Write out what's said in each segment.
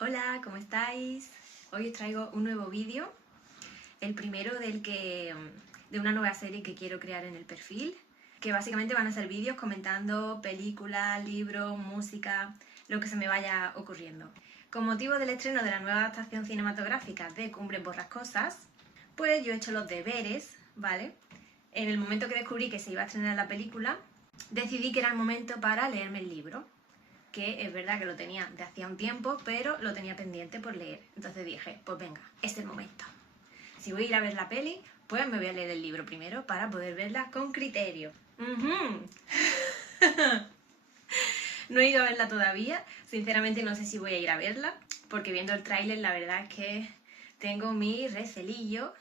Hola, ¿cómo estáis? Hoy os traigo un nuevo vídeo, el primero de una nueva serie que quiero crear en el perfil, que básicamente van a ser vídeos comentando películas, libros, música, lo que se me vaya ocurriendo. Con motivo del estreno de la nueva adaptación cinematográfica de Cumbres Borrascosas, pues yo he hecho los deberes, ¿vale? En el momento que descubrí que se iba a estrenar la película, decidí que era el momento para leerme el libro, que es verdad que lo tenía de hacía un tiempo, pero lo tenía pendiente por leer. Entonces dije, pues venga, es el momento. Si voy a ir a ver la peli, pues me voy a leer el libro primero para poder verla con criterio. No he ido a verla todavía, sinceramente no sé si voy a ir a verla, porque viendo el tráiler la verdad es que tengo mi recelillo,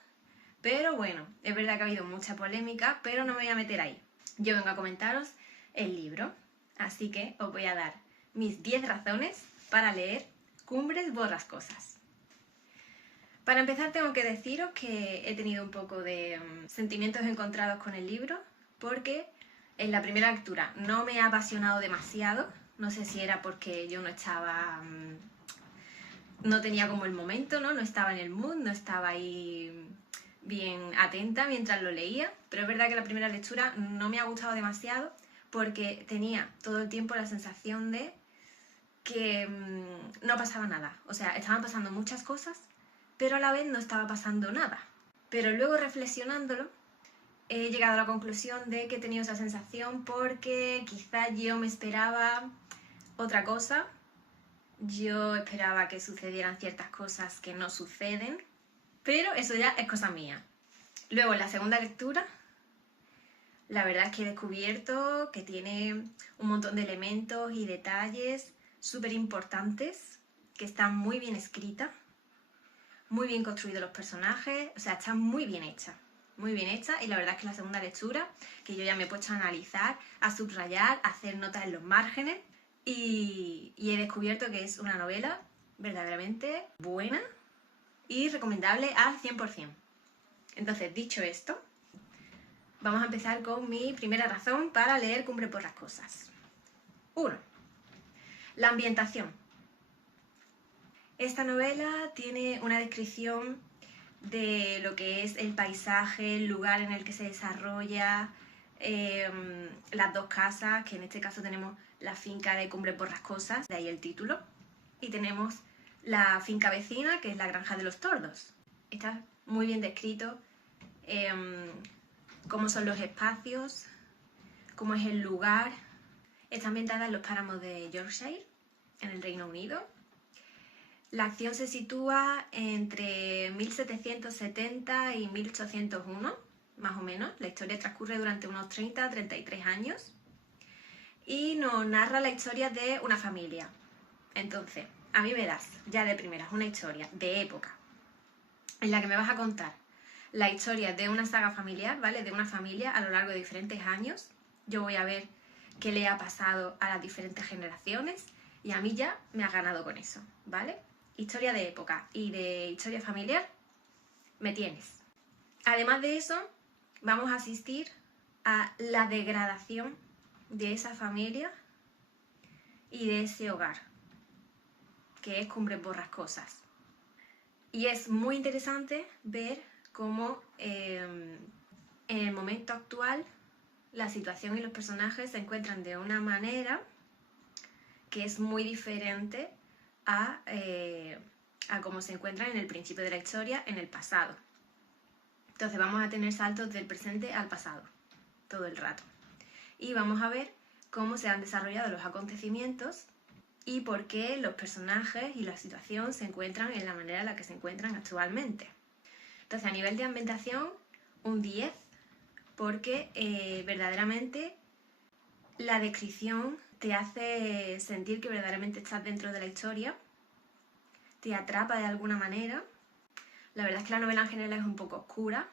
pero bueno, es verdad que ha habido mucha polémica, pero no me voy a meter ahí. Yo vengo a comentaros el libro, así que os voy a dar mis 10 razones para leer Cumbres Borrascosas. Para empezar tengo que deciros que he tenido un poco de sentimientos encontrados con el libro, porque en la primera lectura no me ha apasionado demasiado, no sé si era porque yo no estaba... no tenía como el momento, ¿no? No estaba en el mood, no estaba ahí bien atenta mientras lo leía, pero es verdad que la primera lectura no me ha gustado demasiado porque tenía todo el tiempo la sensación de que no pasaba nada. O sea, estaban pasando muchas cosas, pero a la vez no estaba pasando nada. Pero luego reflexionándolo, he llegado a la conclusión de que he tenido esa sensación porque quizás yo me esperaba otra cosa. Yo esperaba que sucedieran ciertas cosas que no suceden, pero eso ya es cosa mía. Luego, en la segunda lectura, la verdad es que he descubierto que tiene un montón de elementos y detalles súper importantes, que está muy bien escrita, muy bien construidos los personajes, o sea, está muy bien hecha. Muy bien hecha, y la verdad es que la segunda lectura, que yo ya me he puesto a analizar, a subrayar, a hacer notas en los márgenes, y he descubierto que es una novela verdaderamente buena y recomendable al 100%. Entonces, dicho esto, vamos a empezar con mi primera razón para leer Cumbres Borrascosas. 1. La ambientación. Esta novela tiene una descripción de lo que es el paisaje, el lugar en el que se desarrolla, las dos casas, que en este caso tenemos la finca de Cumbres Borrascosas, de ahí el título, y tenemos la finca vecina, que es la Granja de los Tordos. Está muy bien descrito cómo son los espacios, cómo es el lugar. Está ambientada en los páramos de Yorkshire, en el Reino Unido. La acción se sitúa entre 1770 y 1801, más o menos. La historia transcurre durante unos 30 a 33 años y nos narra la historia de una familia. Entonces, a mí me das ya de primeras una historia de época en la que me vas a contar la historia de una saga familiar, ¿vale? De una familia a lo largo de diferentes años. Yo voy a ver qué le ha pasado a las diferentes generaciones y a mí ya me ha ganado con eso, ¿vale? Historia de época y de historia familiar, me tienes. Además de eso, vamos a asistir a la degradación de esa familia y de ese hogar, que es Cumbres Borrascosas. Y es muy interesante ver cómo en el momento actual la situación y los personajes se encuentran de una manera que es muy diferente a cómo se encuentran en el principio de la historia, en el pasado. Entonces vamos a tener saltos del presente al pasado, todo el rato. Y vamos a ver cómo se han desarrollado los acontecimientos y por qué los personajes y la situación se encuentran en la manera en la que se encuentran actualmente. Entonces, a nivel de ambientación, un 10, porque verdaderamente la descripción te hace sentir que verdaderamente estás dentro de la historia, te atrapa de alguna manera. La verdad es que la novela en general es un poco oscura.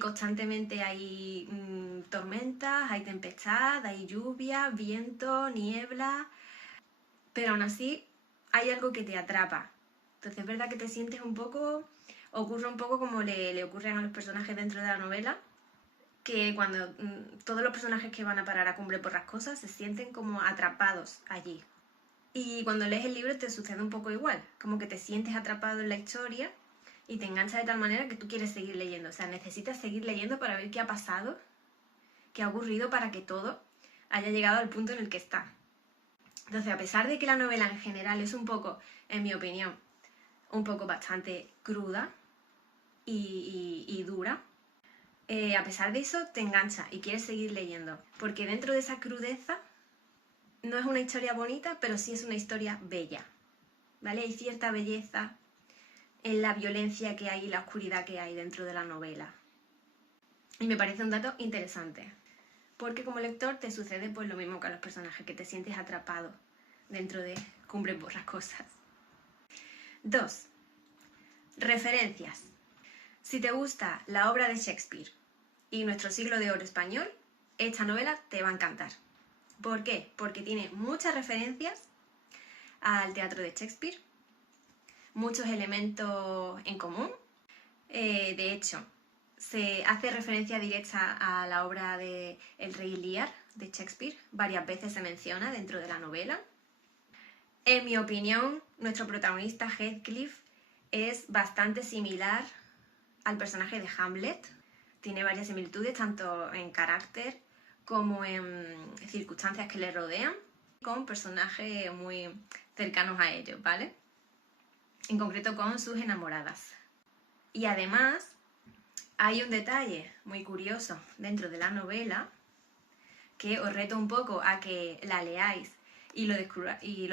Constantemente hay tormentas, hay tempestad, hay lluvia, viento, niebla, pero aún así hay algo que te atrapa. Entonces es verdad que te sientes un poco, ocurre un poco como le ocurren a los personajes dentro de la novela, que cuando todos los personajes que van a parar a Cumbres Borrascosas se sienten como atrapados allí. Y cuando lees el libro te sucede un poco igual, como que te sientes atrapado en la historia y te engancha de tal manera que tú quieres seguir leyendo. O sea, necesitas seguir leyendo para ver qué ha pasado, qué ha ocurrido para que todo haya llegado al punto en el que está. Entonces, a pesar de que la novela en general es un poco, en mi opinión, un poco bastante cruda y dura, a pesar de eso te engancha y quieres seguir leyendo. Porque dentro de esa crudeza no es una historia bonita, pero sí es una historia bella, ¿vale? Hay cierta belleza en la violencia que hay y la oscuridad que hay dentro de la novela. Y me parece un dato interesante, porque como lector te sucede pues lo mismo que a los personajes, que te sientes atrapado dentro de Cumbres Borrascosas. 2. Referencias. Si te gusta la obra de Shakespeare y nuestro siglo de oro español, esta novela te va a encantar. ¿Por qué? Porque tiene muchas referencias al teatro de Shakespeare, muchos elementos en común. De hecho, se hace referencia directa a la obra de El Rey Lear de Shakespeare, varias veces se menciona dentro de la novela. En mi opinión, nuestro protagonista Heathcliff es bastante similar al personaje de Hamlet. Tiene varias similitudes, tanto en carácter como en circunstancias que le rodean, con personajes muy cercanos a ellos, ¿vale? En concreto con sus enamoradas. Y además, hay un detalle muy curioso dentro de la novela que os reto un poco a que la leáis y lo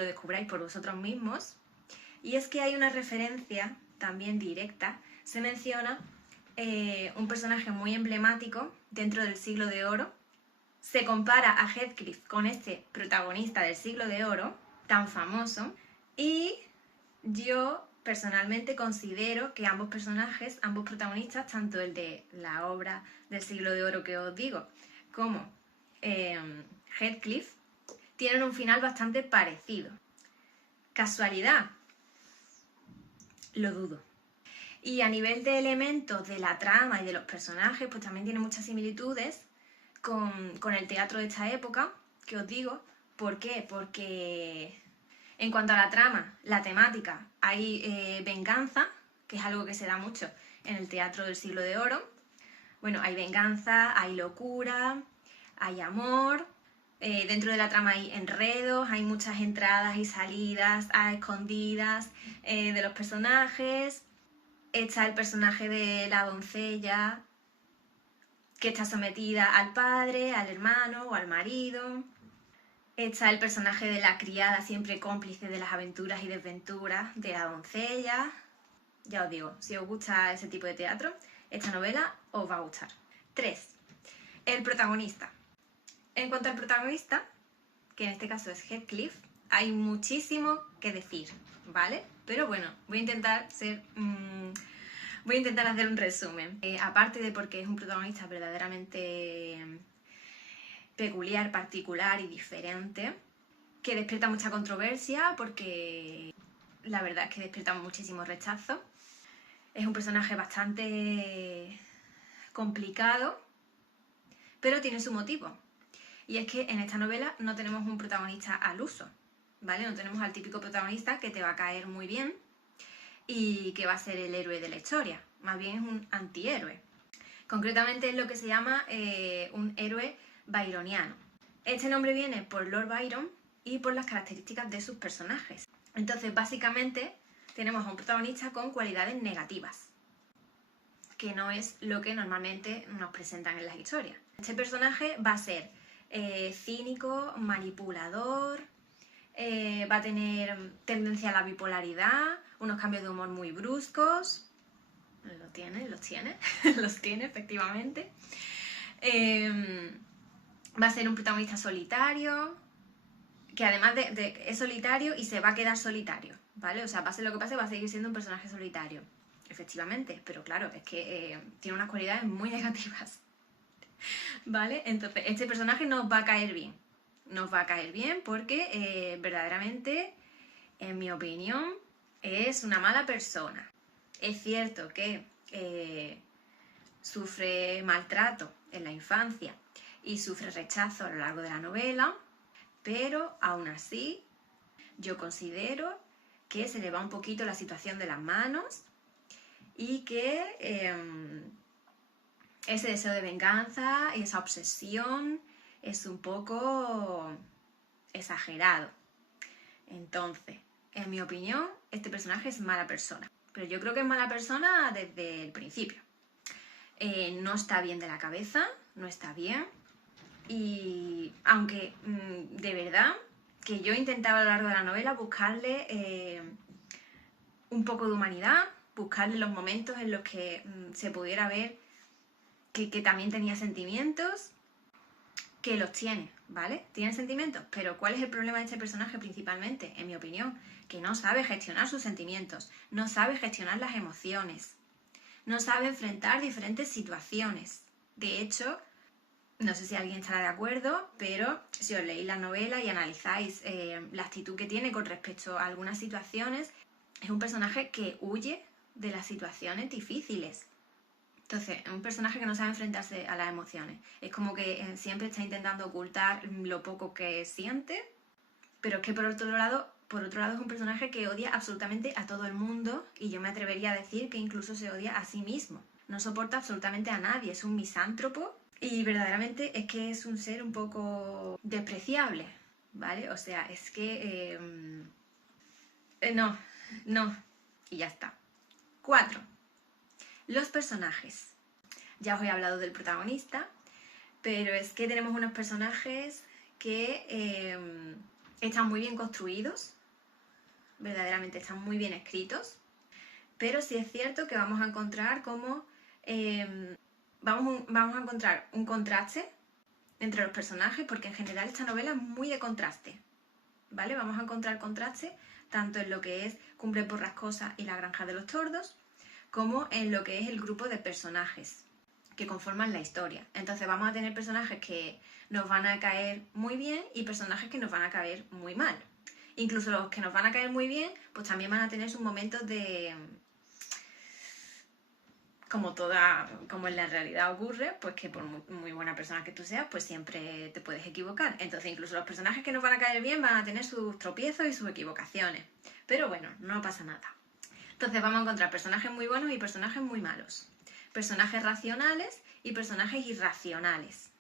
descubráis por vosotros mismos. Y es que hay una referencia también directa. Se menciona un personaje muy emblemático dentro del Siglo de Oro. Se compara a Heathcliff con este protagonista del Siglo de Oro, tan famoso, y yo personalmente considero que ambos personajes, ambos protagonistas, tanto el de la obra del Siglo de Oro que os digo, como Heathcliff, tienen un final bastante parecido. ¿Casualidad? Lo dudo. Y a nivel de elementos de la trama y de los personajes, pues también tiene muchas similitudes con el teatro de esta época, que os digo. ¿Por qué? Porque en cuanto a la trama, la temática, hay venganza, que es algo que se da mucho en el teatro del Siglo de Oro. Bueno, hay venganza, hay locura, hay amor. Dentro de la trama hay enredos, hay muchas entradas y salidas a escondidas de los personajes. Está el personaje de la doncella, que está sometida al padre, al hermano o al marido. Está el personaje de la criada, siempre cómplice de las aventuras y desventuras de la doncella. Ya os digo, si os gusta ese tipo de teatro, esta novela os va a gustar. 3. El protagonista. En cuanto al protagonista, que en este caso es Heathcliff, hay muchísimo que decir, ¿vale? Pero bueno, voy a intentar hacer un resumen. Aparte de porque es un protagonista verdaderamente peculiar, particular y diferente, que despierta mucha controversia porque la verdad es que despierta muchísimo rechazo. Es un personaje bastante complicado, pero tiene su motivo. Y es que en esta novela no tenemos un protagonista al uso, ¿vale? No tenemos al típico protagonista que te va a caer muy bien y que va a ser el héroe de la historia. Más bien es un antihéroe. Concretamente es lo que se llama un héroe byroniano. Este nombre viene por Lord Byron y por las características de sus personajes. Entonces, básicamente, tenemos a un protagonista con cualidades negativas, que no es lo que normalmente nos presentan en las historias. Este personaje va a ser cínico, manipulador, va a tener tendencia a la bipolaridad, unos cambios de humor muy bruscos. Los tiene, los tiene efectivamente. Va a ser un protagonista solitario, que además es solitario y se va a quedar solitario, ¿vale? O sea, pase lo que pase, va a seguir siendo un personaje solitario, efectivamente, pero claro, es que tiene unas cualidades muy negativas, ¿vale? Entonces, este personaje nos va a caer bien. Nos va a caer bien porque verdaderamente, en mi opinión, es una mala persona. Es cierto que sufre maltrato en la infancia y sufre rechazo a lo largo de la novela, pero aún así yo considero que se le va un poquito la situación de las manos y que ese deseo de venganza y esa obsesión es un poco exagerado. Entonces, en mi opinión, este personaje es mala persona. Pero yo creo que es mala persona desde el principio. No está bien de la cabeza, no está bien. Y aunque de verdad que yo intentaba a lo largo de la novela buscarle un poco de humanidad, buscarle los momentos en los que se pudiera ver que también tenía sentimientos, que los tiene, ¿vale? Tiene sentimientos, pero ¿cuál es el problema de este personaje principalmente? En mi opinión, que no sabe gestionar sus sentimientos, no sabe gestionar las emociones, no sabe enfrentar diferentes situaciones. De hecho, no sé si alguien estará de acuerdo, pero si os leéis la novela y analizáis la actitud que tiene con respecto a algunas situaciones, es un personaje que huye de las situaciones difíciles. Entonces, es un personaje que no sabe enfrentarse a las emociones. Es como que siempre está intentando ocultar lo poco que siente, pero es que por otro lado es un personaje que odia absolutamente a todo el mundo y yo me atrevería a decir que incluso se odia a sí mismo. No soporta absolutamente a nadie, es un misántropo y verdaderamente es que es un ser un poco despreciable, ¿vale? O sea, es que... no, y ya está. 4. Los personajes. Ya os he hablado del protagonista, pero es que tenemos unos personajes que están muy bien construidos, verdaderamente están muy bien escritos, pero sí es cierto que vamos a encontrar como... vamos a encontrar un contraste entre los personajes, porque en general esta novela es muy de contraste, ¿vale? Vamos a encontrar contraste tanto en lo que es Cumbre Borrascosa y La Granja de los Tordos, como en lo que es el grupo de personajes que conforman la historia. Entonces vamos a tener personajes que nos van a caer muy bien y personajes que nos van a caer muy mal. Incluso los que nos van a caer muy bien, pues también van a tener sus momentos de... como en la realidad ocurre, pues que por muy buena persona que tú seas, pues siempre te puedes equivocar. Entonces incluso los personajes que nos van a caer bien van a tener sus tropiezos y sus equivocaciones. Pero bueno, no pasa nada. Entonces vamos a encontrar personajes muy buenos y personajes muy malos. Personajes racionales y personajes irracionales.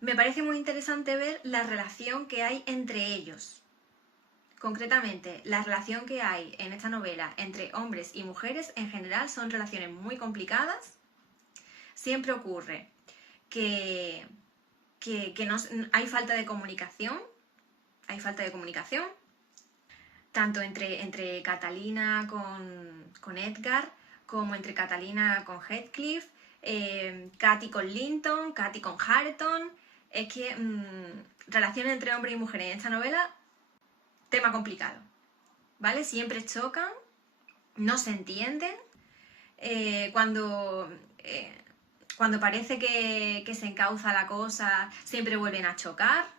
Me parece muy interesante ver la relación que hay entre ellos. Concretamente, la relación que hay en esta novela entre hombres y mujeres en general son relaciones muy complicadas. Siempre ocurre que no, hay falta de comunicación. Hay falta de comunicación. Tanto entre Catalina con Edgar, como entre Catalina con Heathcliff, Katy con Linton, Katy con Hareton. Es que relaciones entre hombres y mujeres en esta novela, tema complicado, ¿vale? Siempre chocan, no se entienden. Cuando parece que se encauza la cosa, siempre vuelven a chocar.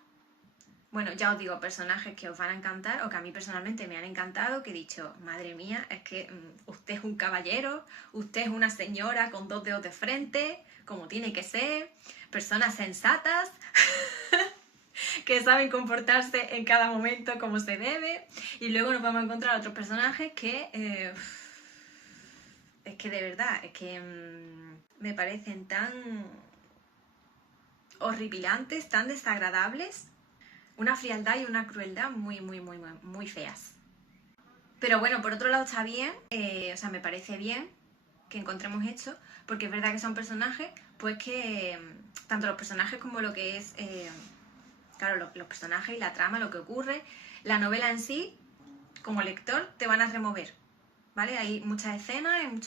Bueno, ya os digo, personajes que os van a encantar o que a mí personalmente me han encantado, que he dicho, madre mía, es que usted es un caballero, usted es una señora con 2 dedos de frente, como tiene que ser, personas sensatas, que saben comportarse en cada momento como se debe, y luego nos vamos a encontrar otros personajes que... es que de verdad, es que me parecen tan horripilantes, tan desagradables, una frialdad y una crueldad muy feas. Pero bueno, por otro lado está bien, o sea, me parece bien que encontremos esto, porque es verdad que son personajes, pues que tanto los personajes como lo que es, claro, los personajes y la trama, lo que ocurre, la novela en sí, como lector, te van a remover, ¿vale? Hay muchas escenas, hay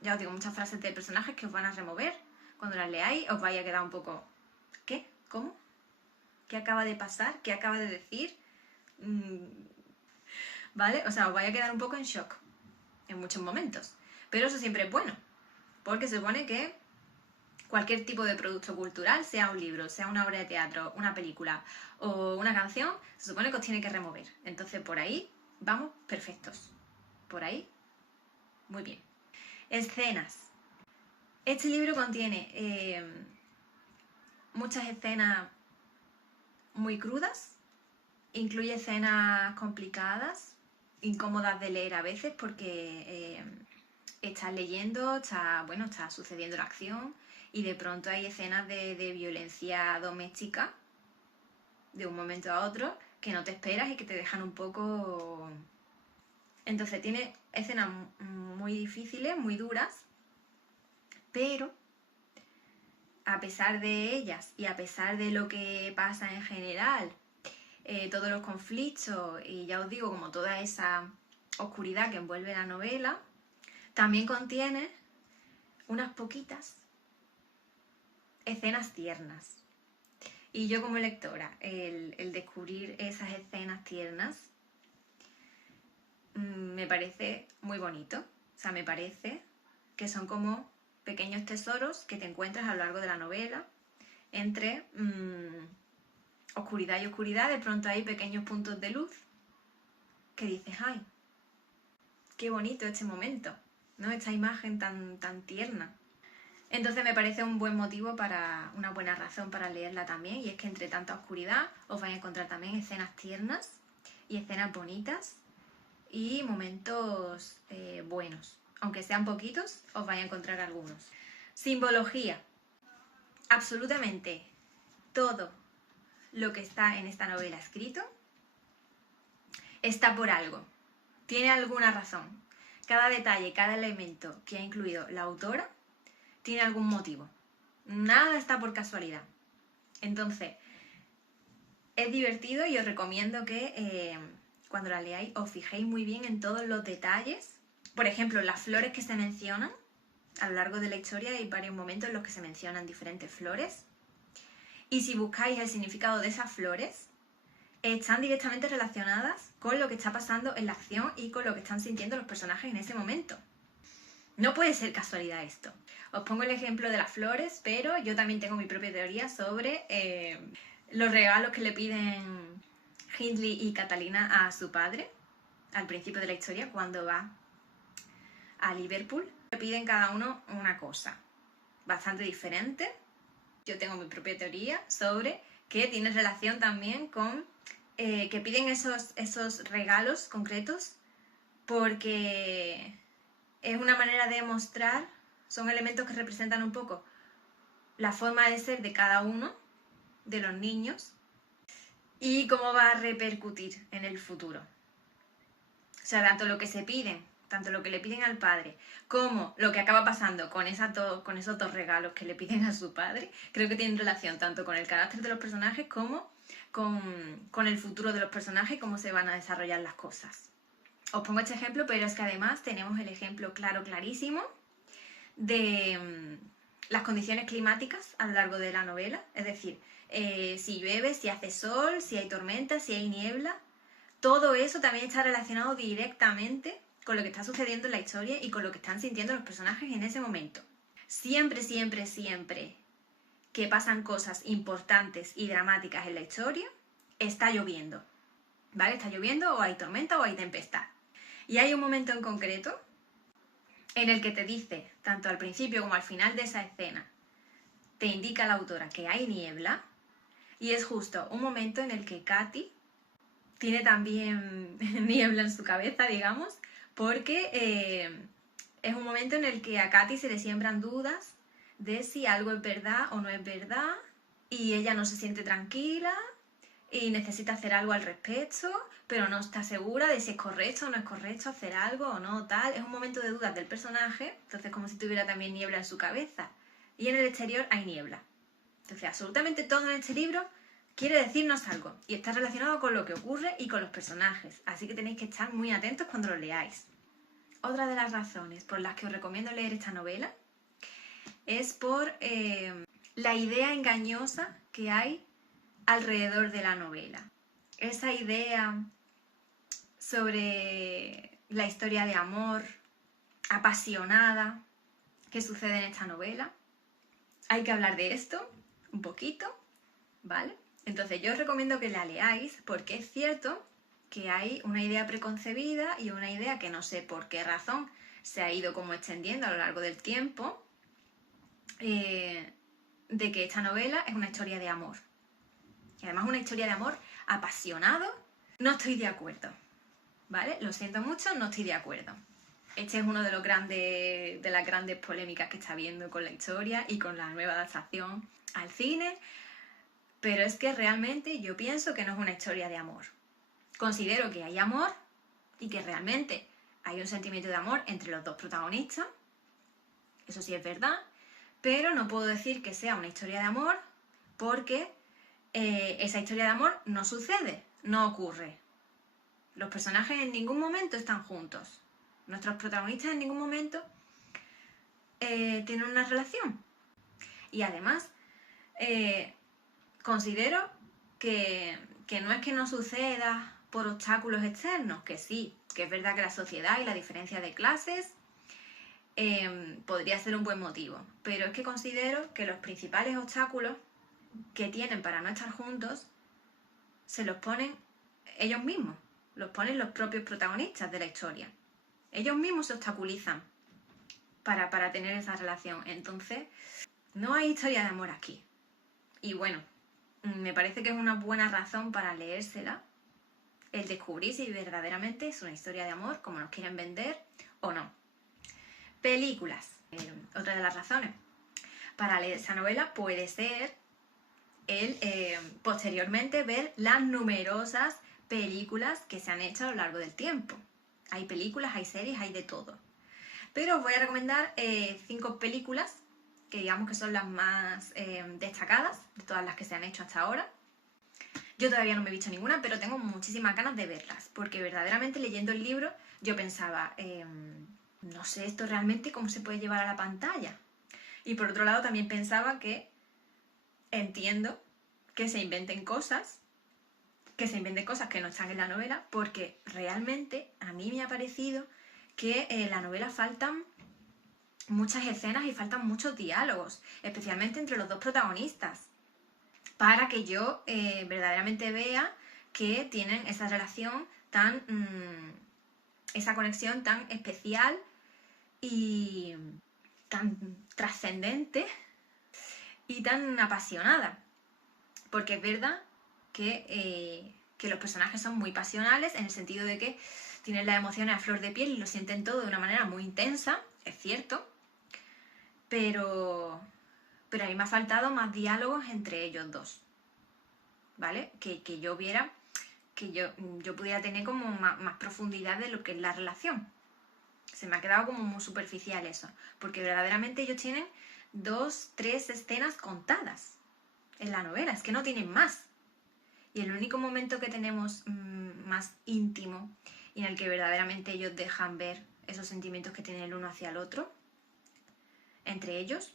ya os digo, muchas frases de personajes que os van a remover. Cuando las leáis os vais a quedar un poco, ¿qué? ¿Cómo? ¿Qué acaba de pasar? ¿Qué acaba de decir? ¿Vale? O sea, os vais a quedar un poco en shock en muchos momentos. Pero eso siempre es bueno, porque se supone que cualquier tipo de producto cultural, sea un libro, sea una obra de teatro, una película o una canción, se supone que os tiene que remover. Entonces por ahí vamos perfectos. Por ahí, muy bien. Escenas. Este libro contiene muchas escenas muy crudas, incluye escenas complicadas, incómodas de leer a veces porque estás leyendo, está sucediendo la acción y de pronto hay escenas de violencia doméstica de un momento a otro que no te esperas y que te dejan un poco... Entonces tiene escenas muy difíciles, muy duras, pero a pesar de ellas y a pesar de lo que pasa en general, todos los conflictos y ya os digo, como toda esa oscuridad que envuelve la novela, también contiene unas poquitas escenas tiernas. Y yo como lectora, el descubrir esas escenas tiernas me parece muy bonito. O sea, me parece que son como pequeños tesoros que te encuentras a lo largo de la novela. Entre oscuridad y oscuridad, de pronto hay pequeños puntos de luz que dices, ¡ay! ¡Qué bonito este momento! ¿No? Esta imagen tan tierna. Entonces me parece un buen motivo una buena razón para leerla también, y es que entre tanta oscuridad os vais a encontrar también escenas tiernas y escenas bonitas y momentos buenos. Aunque sean poquitos, os vais a encontrar algunos. Simbología. Absolutamente todo lo que está en esta novela escrito está por algo. Tiene alguna razón. Cada detalle, cada elemento que ha incluido la autora tiene algún motivo. Nada está por casualidad. Entonces, es divertido y os recomiendo que cuando la leáis os fijéis muy bien en todos los detalles. Por ejemplo, las flores que se mencionan. A lo largo de la historia hay varios momentos en los que se mencionan diferentes flores. Y si buscáis el significado de esas flores, están directamente relacionadas con lo que está pasando en la acción y con lo que están sintiendo los personajes en ese momento. No puede ser casualidad esto. Os pongo el ejemplo de las flores, pero yo también tengo mi propia teoría sobre los regalos que le piden Hindley y Catalina a su padre al principio de la historia cuando va a Liverpool. Le piden cada uno una cosa bastante diferente. Yo tengo mi propia teoría sobre que tiene relación también con que piden esos regalos concretos porque es una manera de mostrar, son elementos que representan un poco la forma de ser de cada uno de los niños y cómo va a repercutir en el futuro. O sea, tanto lo que se piden, tanto lo que le piden al padre, como lo que acaba pasando con esos dos regalos que le piden a su padre, creo que tienen relación tanto con el carácter de los personajes como con el futuro de los personajes y cómo se van a desarrollar las cosas. Os pongo este ejemplo, pero es que además tenemos el ejemplo clarísimo de las condiciones climáticas a lo largo de la novela. Es decir, si llueve, si hace sol, si hay tormenta, si hay niebla. Todo eso también está relacionado directamente con lo que está sucediendo en la historia y con lo que están sintiendo los personajes en ese momento. Siempre, siempre, siempre que pasan cosas importantes y dramáticas en la historia, está lloviendo. ¿Vale? Está lloviendo o hay tormenta o hay tempestad. Y hay un momento en concreto en el que te dice, tanto al principio como al final de esa escena, te indica la autora que hay niebla, y es justo un momento en el que Katy tiene también niebla en su cabeza, digamos, porque es un momento en el que a Katy se le siembran dudas de si algo es verdad o no es verdad, y ella no se siente tranquila y necesita hacer algo al respecto, pero no está segura de si es correcto o no es correcto hacer algo o no, tal. Es un momento de dudas del personaje, entonces como si tuviera también niebla en su cabeza. Y en el exterior hay niebla. Entonces absolutamente todo en este libro quiere decirnos algo y está relacionado con lo que ocurre y con los personajes, así que tenéis que estar muy atentos cuando lo leáis. Otra de las razones por las que os recomiendo leer esta novela es por la idea engañosa que hay alrededor de la novela. Esa idea sobre la historia de amor apasionada que sucede en esta novela. Hay que hablar de esto un poquito, ¿vale? Entonces yo os recomiendo que la leáis porque es cierto que hay una idea preconcebida y una idea que no sé por qué razón se ha ido como extendiendo a lo largo del tiempo de que esta novela es una historia de amor. Y además una historia de amor apasionado No estoy de acuerdo, ¿vale? Lo siento mucho, no estoy de acuerdo. Este es uno de las grandes polémicas que está habiendo con la historia y con la nueva adaptación al cine, pero es que realmente yo pienso que no es una historia de amor. Considero que hay amor y que realmente hay un sentimiento de amor entre los dos protagonistas, eso sí es verdad, pero no puedo decir que sea una historia de amor porque esa historia de amor no sucede, no ocurre. Los personajes en ningún momento están juntos. Nuestros protagonistas en ningún momento tienen una relación. Y además, considero que no es que no suceda por obstáculos externos, que sí, que es verdad que la sociedad y la diferencia de clases podría ser un buen motivo, pero es que considero que los principales obstáculos que tienen para no estar juntos se los ponen ellos mismos, los ponen los propios protagonistas de la historia. Ellos mismos se obstaculizan para tener esa relación. Entonces, no hay historia de amor aquí. Y bueno, me parece que es una buena razón para leérsela, el descubrir si verdaderamente es una historia de amor, como nos quieren vender, o no. Películas. Otra de las razones para leer esa novela puede ser el posteriormente ver las numerosas películas que se han hecho a lo largo del tiempo. Hay películas, hay series, hay de todo. Pero os voy a recomendar 5 películas que digamos que son las más destacadas de todas las que se han hecho hasta ahora. Yo todavía no me he visto ninguna, pero tengo muchísimas ganas de verlas, porque verdaderamente leyendo el libro yo pensaba, no sé esto realmente cómo se puede llevar a la pantalla. Y por otro lado también pensaba que entiendo que se inventen cosas que no están en la novela, porque realmente a mí me ha parecido que en la novela faltan muchas escenas y faltan muchos diálogos, especialmente entre los dos protagonistas, para que yo verdaderamente vea que tienen esa relación tan... esa conexión tan especial y tan trascendente y tan apasionada. Porque es verdad que los personajes son muy pasionales en el sentido de que tienen las emociones a flor de piel y lo sienten todo de una manera muy intensa, es cierto, pero a mí me ha faltado más diálogos entre ellos dos, ¿vale? Que yo viera, que yo pudiera tener como más profundidad de lo que es la relación. Se me ha quedado como muy superficial eso, porque verdaderamente ellos tienen 2, 3 escenas contadas en la novela, es que no tienen más. Y el único momento que tenemos más íntimo y en el que verdaderamente ellos dejan ver esos sentimientos que tienen el uno hacia el otro, entre ellos,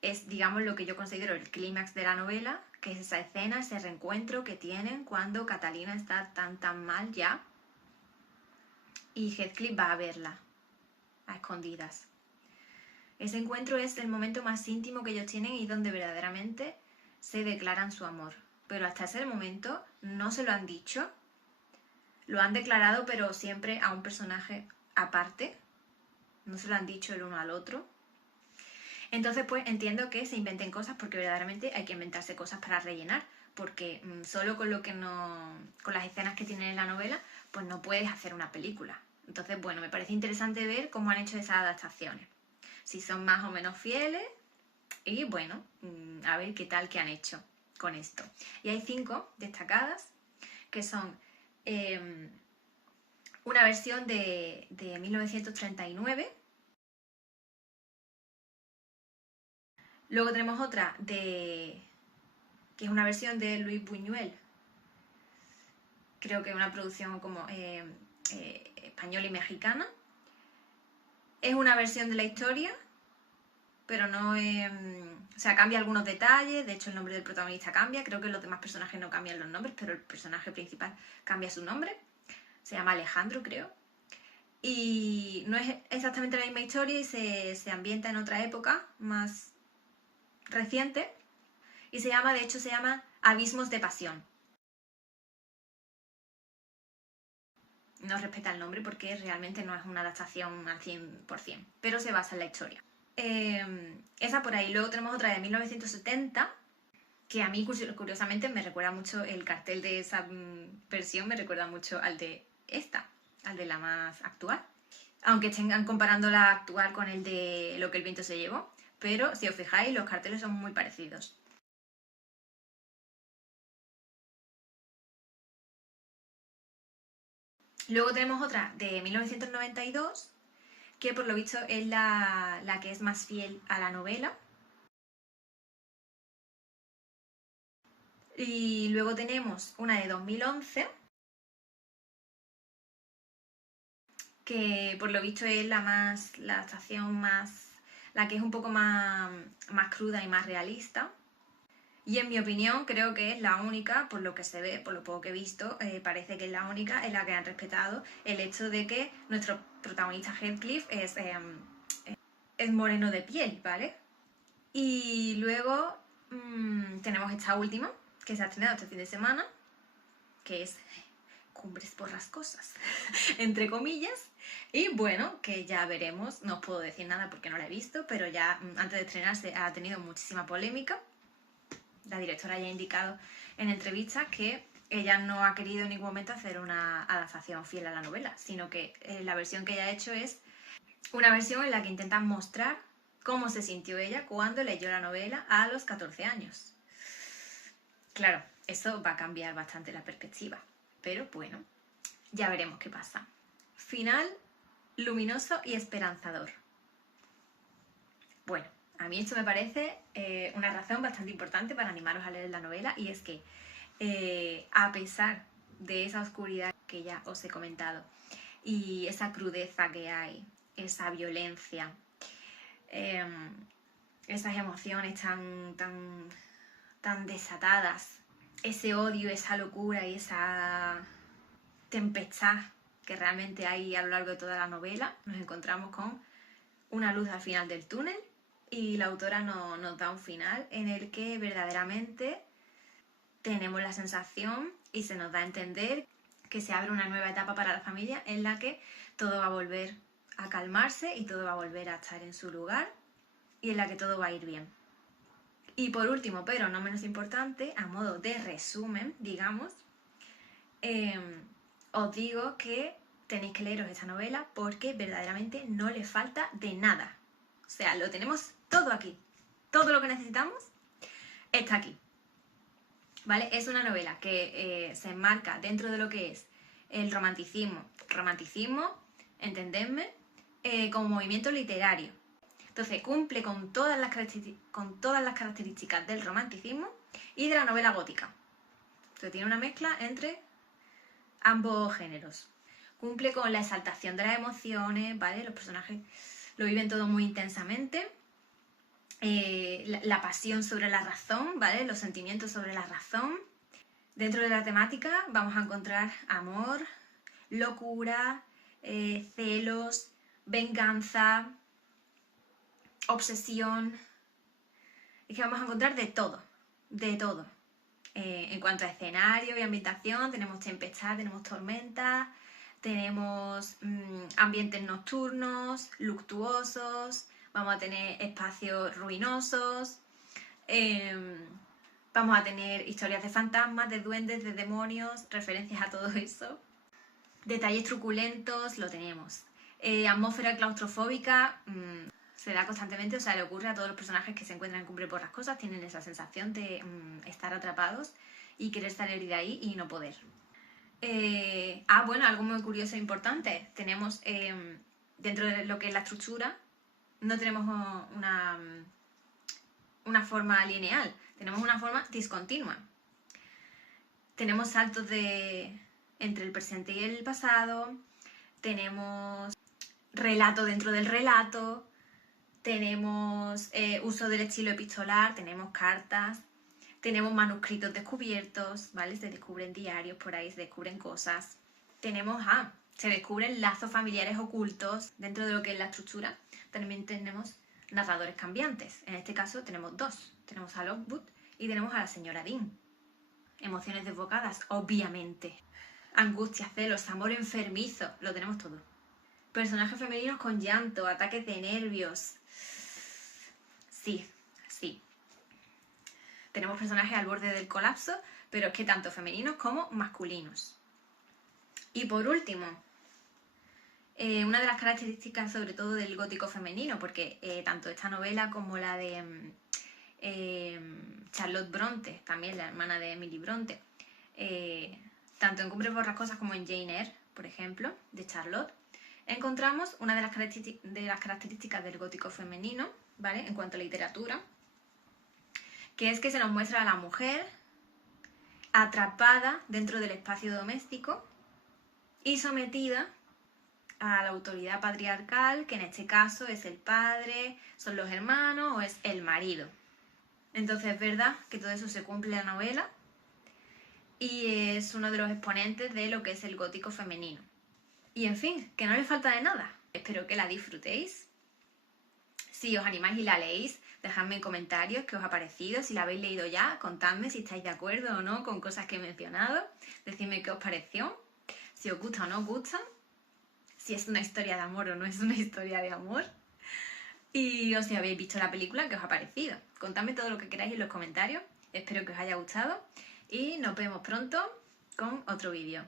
es, digamos, lo que yo considero el clímax de la novela, que es esa escena, ese reencuentro que tienen cuando Catalina está tan mal ya y Heathcliff va a verla a escondidas. Ese encuentro es el momento más íntimo que ellos tienen y donde verdaderamente se declaran su amor. Pero hasta ese momento no se lo han dicho, lo han declarado pero siempre a un personaje aparte, no se lo han dicho el uno al otro. Entonces pues entiendo que se inventen cosas porque verdaderamente hay que inventarse cosas para rellenar, porque solo con con las escenas que tienen en la novela pues no puedes hacer una película. Entonces bueno, me parece interesante ver cómo han hecho esas adaptaciones, si son más o menos fieles y bueno, a ver qué tal que han hecho con esto. Y hay 5 destacadas que son una versión de 1939. Luego tenemos otra que es una versión de Luis Buñuel. Creo que es una producción como española y mexicana. Es una versión de la historia, pero no o sea, cambia algunos detalles. De hecho, el nombre del protagonista cambia. Creo que los demás personajes no cambian los nombres, pero el personaje principal cambia su nombre. Se llama Alejandro, creo. Y no es exactamente la misma historia y se ambienta en otra época más reciente y de hecho se llama Abismos de Pasión. No respeta el nombre porque realmente no es una adaptación al 100%, pero se basa en la historia. Esa por ahí. Luego tenemos otra de 1970 que a mí curiosamente me recuerda mucho, el cartel de esa versión me recuerda mucho al de esta, al de la más actual. Aunque estén comparando la actual con el de Lo que el viento se llevó, pero si os fijáis los carteles son muy parecidos. Luego tenemos otra de 1992, que por lo visto es la que es más fiel a la novela. Y luego tenemos una de 2011, que por lo visto es la adaptación más, la que es un poco más cruda y más realista. Y en mi opinión creo que es la única, por lo que se ve, por lo poco que he visto, parece que es la única en la que han respetado el hecho de que nuestro protagonista Heathcliff es moreno de piel, ¿vale? Y luego tenemos esta última, que se ha estrenado este fin de semana, que es Cumbres Borrascosas, entre comillas. Y bueno, que ya veremos, no os puedo decir nada porque no la he visto, pero ya antes de estrenarse ha tenido muchísima polémica. La directora ya ha indicado en entrevistas que ella no ha querido en ningún momento hacer una adaptación fiel a la novela, sino que la versión que ella ha hecho es una versión en la que intenta mostrar cómo se sintió ella cuando leyó la novela a los 14 años. Claro, eso va a cambiar bastante la perspectiva, pero bueno, ya veremos qué pasa. Final luminoso y esperanzador. Bueno, a mí esto me parece una razón bastante importante para animaros a leer la novela, y es que a pesar de esa oscuridad que ya os he comentado y esa crudeza que hay, esa violencia, esas emociones tan desatadas, ese odio, esa locura y esa tempestad que realmente hay a lo largo de toda la novela, nos encontramos con una luz al final del túnel, y la autora nos da un final en el que verdaderamente tenemos la sensación y se nos da a entender que se abre una nueva etapa para la familia en la que todo va a volver a calmarse y todo va a volver a estar en su lugar, y en la que todo va a ir bien. Y por último, pero no menos importante, a modo de resumen, digamos, os digo que tenéis que leeros esta novela porque verdaderamente no le falta de nada. O sea, lo tenemos todo aquí. Todo lo que necesitamos está aquí. ¿Vale? Es una novela que se enmarca dentro de lo que es el romanticismo. Romanticismo, entendedme, como movimiento literario. Entonces cumple con todas las características del romanticismo y de la novela gótica. Entonces tiene una mezcla entre ambos géneros. Cumple con la exaltación de las emociones, ¿vale? Los personajes lo viven todo muy intensamente. La pasión sobre la razón, ¿vale? Los sentimientos sobre la razón. Dentro de la temática vamos a encontrar amor, locura, celos, venganza, obsesión. Es que vamos a encontrar de todo, de todo. En cuanto a escenario y ambientación, tenemos tempestad, tenemos tormenta, tenemos ambientes nocturnos, luctuosos, vamos a tener espacios ruinosos, vamos a tener historias de fantasmas, de duendes, de demonios, referencias a todo eso. Detalles truculentos, lo tenemos. Atmósfera claustrofóbica, se da constantemente, o sea, le ocurre a todos los personajes que se encuentran en Cumbre por las Cosas, tienen esa sensación de estar atrapados y querer salir de ahí y no poder. Bueno, algo muy curioso e importante, tenemos dentro de lo que es la estructura, no tenemos una forma lineal, tenemos una forma discontinua. Tenemos saltos entre el presente y el pasado, tenemos relato dentro del relato, tenemos uso del estilo epistolar, tenemos cartas, tenemos manuscritos descubiertos, ¿vale? Se descubren diarios por ahí, se descubren cosas. Se descubren lazos familiares ocultos dentro de lo que es la estructura. También tenemos narradores cambiantes. En este caso tenemos dos. Tenemos a Lockwood y tenemos a la señora Dean. Emociones desbocadas, obviamente. Angustia, celos, amor enfermizo, lo tenemos todo. Personajes femeninos con llanto, ataques de nervios. Sí, sí. Tenemos personajes al borde del colapso, pero es que tanto femeninos como masculinos. Y por último, una de las características sobre todo del gótico femenino, porque tanto esta novela como la de Charlotte Bronte, también la hermana de Emily Bronte, tanto en Cumbres Borrascosas como en Jane Eyre, por ejemplo, de Charlotte, encontramos una de las características del gótico femenino, ¿vale? En cuanto a literatura, que es que se nos muestra a la mujer atrapada dentro del espacio doméstico y sometida a la autoridad patriarcal, que en este caso es el padre, son los hermanos o es el marido. Entonces es verdad que todo eso se cumple en la novela y es uno de los exponentes de lo que es el gótico femenino. Y en fin, que no le falta de nada. Espero que la disfrutéis. Si os animáis y la leéis, dejadme en comentarios qué os ha parecido. Si la habéis leído ya, contadme si estáis de acuerdo o no con cosas que he mencionado. Decidme qué os pareció, si os gusta o no os gusta, si es una historia de amor o no es una historia de amor. Y o si habéis visto la película, qué os ha parecido. Contadme todo lo que queráis en los comentarios. Espero que os haya gustado y nos vemos pronto con otro vídeo.